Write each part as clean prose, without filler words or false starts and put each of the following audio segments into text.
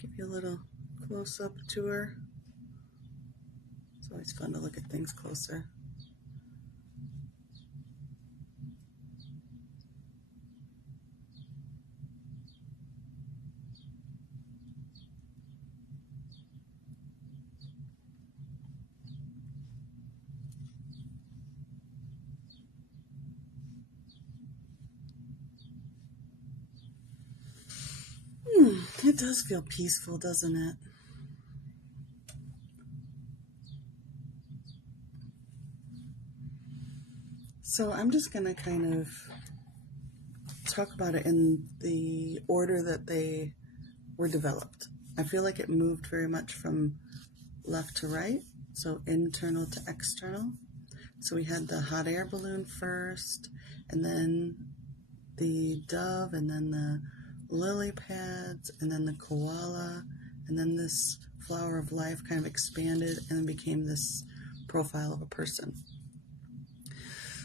Give you a little close-up tour. It's always fun to look at things closer. It does feel peaceful, doesn't it? So I'm just going to kind of talk about it in the order that they were developed. I feel like it moved very much from left to right, so internal to external. So we had the hot air balloon first, and then the dove, and then the lily pads, and then the koala, and then this flower of life kind of expanded and then became this profile of a person.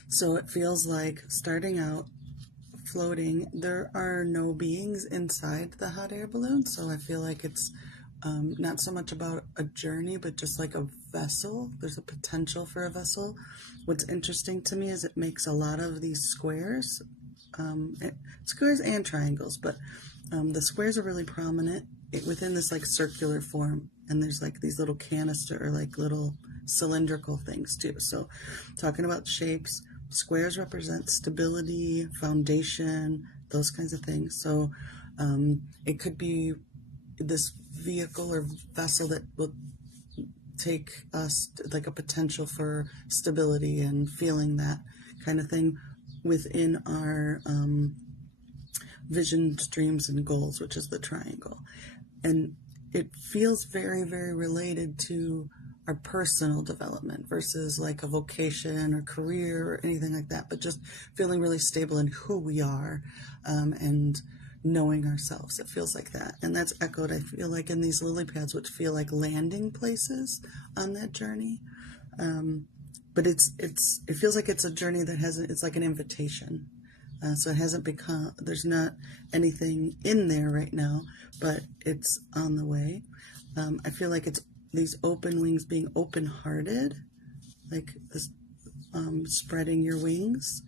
So it feels like starting out floating, there are no beings inside the hot air balloon, so I feel like it's not so much about a journey, but just like a vessel. There's a potential for a vessel. What's interesting to me is it makes a lot of these squares, squares and triangles, but the squares are really prominent within this like circular form, and there's like these little canister or like little cylindrical things too. So talking about shapes, squares represent stability, foundation, those kinds of things. So it could be this vehicle or vessel that will take us like a potential for stability and feeling that kind of thing within our visions, dreams, and goals, which is the triangle. And it feels very, very related to our personal development versus like a vocation or career or anything like that, but just feeling really stable in who we are and knowing ourselves. It feels like that. And that's echoed, I feel like, in these lily pads, which feel like landing places on that journey. But it feels like it's a journey that hasn't, it's like an invitation. So it hasn't become, there's not anything in there right now, but it's on the way. I feel like it's these open wings, being open-hearted, like this, spreading your wings.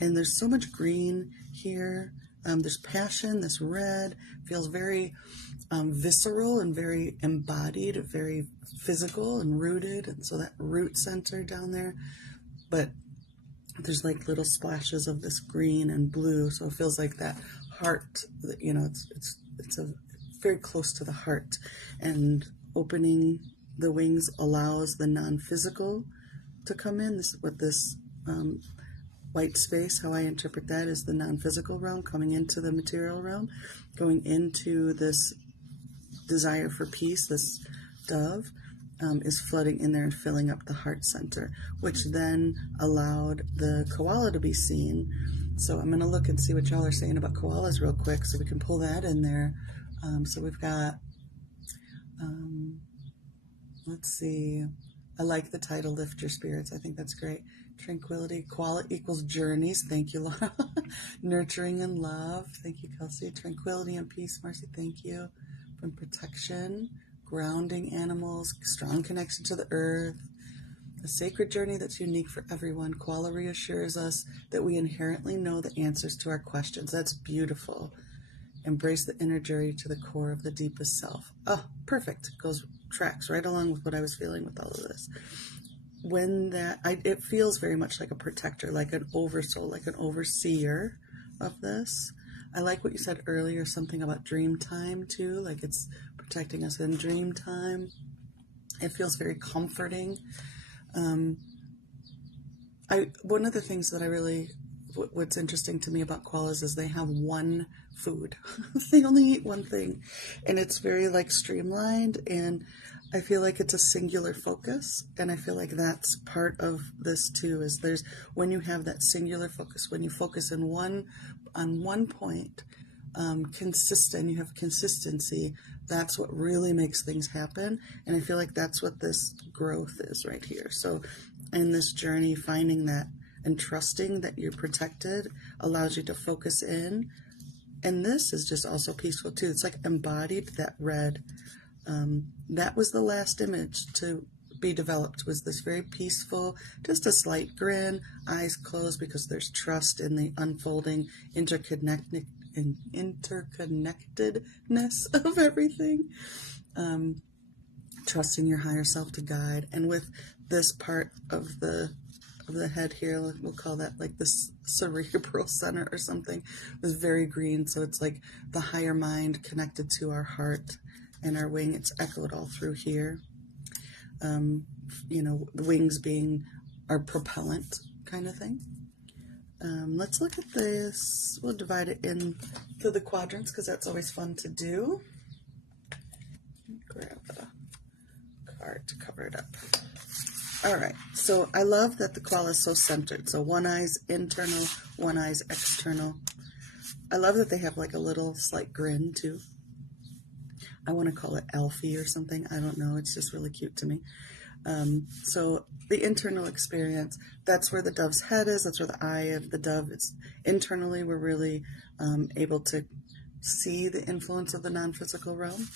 And there's so much green here. There's passion, this red feels very visceral and very embodied, very physical and rooted. And so that root center down there, but there's like little splashes of this green and blue. So it feels like that heart, you know, it's a very close to the heart, and opening the wings allows the non-physical to come in. This is what this white space, how I interpret that, is the non-physical realm coming into the material realm, going into this desire for peace. This dove is floating in there and filling up the heart center, which then allowed the koala to be seen. So I'm going to look and see what y'all are saying about koalas real quick so we can pull that in there. So we've got, let's see, I like the title, Lift Your Spirits. I think that's great. Tranquility, koala equals journeys. Thank you, Laura. Nurturing and love. Thank you, Kelsey. Tranquility and peace, Marcy. Thank you. From protection, grounding animals, strong connection to the earth. A sacred journey that's unique for everyone. Koala reassures us that we inherently know the answers to our questions. That's beautiful. Embrace the inner journey to the core of the deepest self. Oh, perfect. Tracks right along with what I was feeling with all of this. When it feels very much like a protector, like an oversoul, like an overseer of this. I like what you said earlier, something about dream time too, like it's protecting us in dream time. It feels very comforting. One of the things that I really, what's interesting to me about koalas is they have one food. They only eat one thing, and it's very like streamlined, and I feel like it's a singular focus, and I feel like that's part of this too, is when you have that singular focus, when you focus on one point, consistent, you have consistency, that's what really makes things happen. And I feel like that's what this growth is right here. So in this journey, finding that and trusting that you're protected allows you to focus in And this is just also peaceful too. It's like embodied, that red. That was the last image to be developed, was this very peaceful, just a slight grin, eyes closed, because there's trust in the unfolding interconnectedness of everything. Trusting your higher self to guide. And with this part of the head here, we'll call that like this cerebral center or something, was very green. So it's like the higher mind connected to our heart and our wing. It's echoed all through here. You know, the wings being our propellant kind of thing. Let's look at this. We'll divide it into the quadrants because that's always fun to do. Grab a card to cover it up. All right, so I love that the koala is so centered. So one eye's internal, one eye's external. I love that they have like a little slight grin too. I want to call it Alfie or something. I don't know. It's just really cute to me. So the internal experience, that's where the dove's head is. That's where the eye of the dove is. Internally, we're really able to see the influence of the non-physical realm.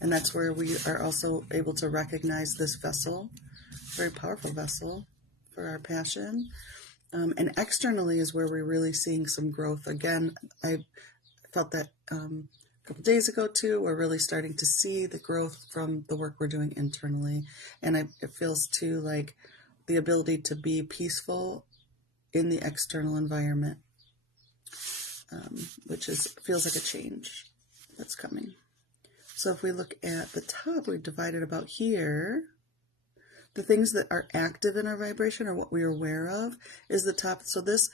And that's where we are also able to recognize this vessel, very powerful vessel for our passion. And externally is where we're really seeing some growth. Again, I felt that a couple days ago too. We're really starting to see the growth from the work we're doing internally. And it feels too like the ability to be peaceful in the external environment, which feels like a change that's coming. So if we look at the top, we've divided about here. The things that are active in our vibration, or what we're aware of, is the top. So this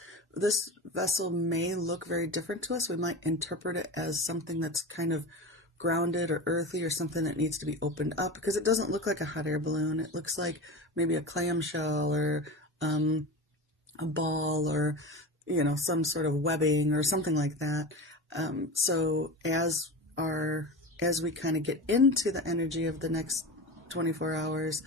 vessel may look very different to us. We might interpret it as something that's kind of grounded or earthy, or something that needs to be opened up, because it doesn't look like a hot air balloon. It looks like maybe a clamshell, or a ball, or some sort of webbing or something like that. So as we kind of get into the energy of the next 24 hours,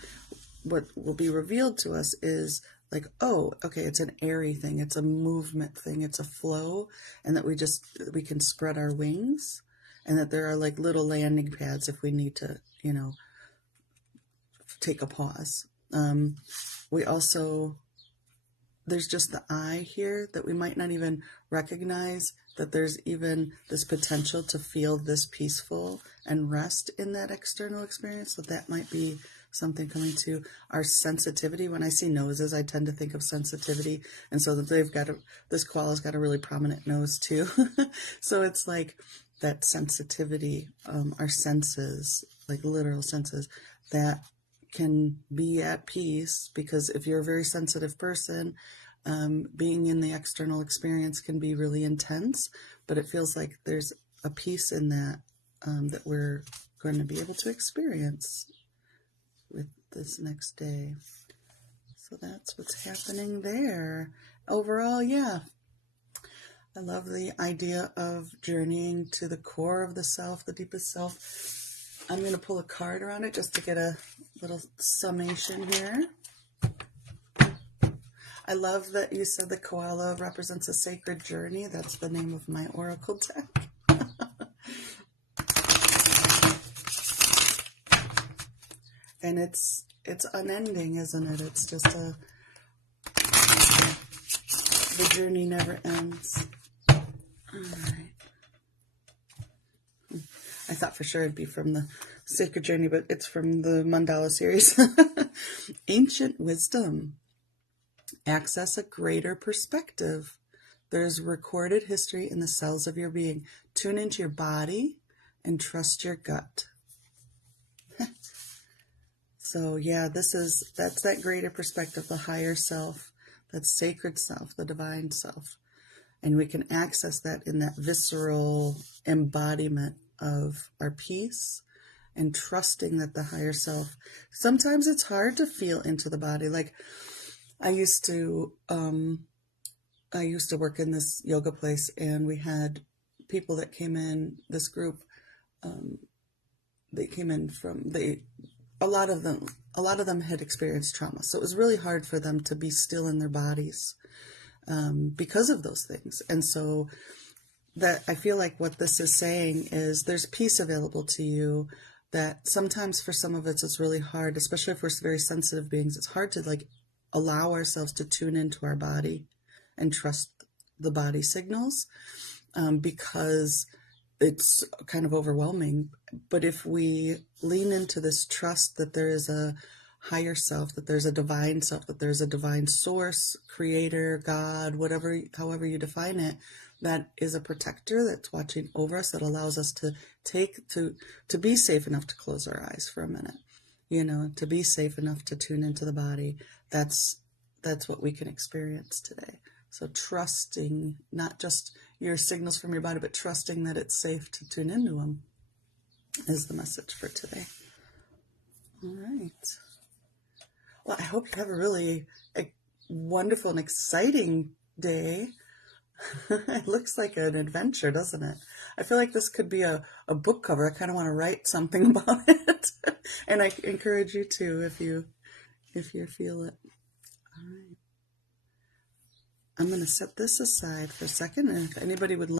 what will be revealed to us is like, oh, okay, it's an airy thing, it's a movement thing, it's a flow, and that we can spread our wings, and that there are like little landing pads if we need to, take a pause. There's just the eye here that we might not even recognize, that there's even this potential to feel this peaceful and rest in that external experience. So that might be something coming to our sensitivity. When I see noses, I tend to think of sensitivity. And so that this koala's got a really prominent nose too. So it's like that sensitivity, our senses, like literal senses, that can be at peace, because if you're a very sensitive person, being in the external experience can be really intense, but it feels like there's a peace in that, that we're going to be able to experience with this next day. So that's what's happening there. Overall, yeah, I love the idea of journeying to the core of the self, the deepest self. I'm going to pull a card around it just to get a little summation here. I love that you said the koala represents a sacred journey. That's the name of my oracle deck. And it's unending, isn't it? It's just the journey never ends. All right. I thought for sure it'd be from the Sacred Journey, but it's from the Mandala series. Ancient wisdom. Access a greater perspective. There's recorded history in the cells of your being. Tune into your body and trust your gut. So yeah, that's that greater perspective, the higher self, that sacred self, the divine self. And we can access that in that visceral embodiment of our peace and trusting that the higher self. Sometimes it's hard to feel into the body. Like I used to work in this yoga place, and we had people that came in, this group, they came in a lot of them had experienced trauma. So it was really hard for them to be still in their bodies, because of those things. And so that I feel like what this is saying is there's peace available to you that sometimes for some of us it's really hard, especially if we're very sensitive beings. It's hard to like allow ourselves to tune into our body and trust the body signals, because it's kind of overwhelming. But if we lean into this trust that there is a higher self, that there's a divine self, that there's a divine source, creator, God, whatever, however you define it, that is a protector that's watching over us, that allows us to to be safe enough to close our eyes for a minute, to be safe enough to tune into the body. That's what we can experience today. So trusting not just your signals from your body, but trusting that it's safe to tune into them is the message for today. All right. Well, I hope you have a really wonderful and exciting day. It looks like an adventure, doesn't it? I feel like this could be a book cover. I kind of want to write something about it. And I encourage you to, if you feel it. All right. I'm going to set this aside for a second, and if anybody would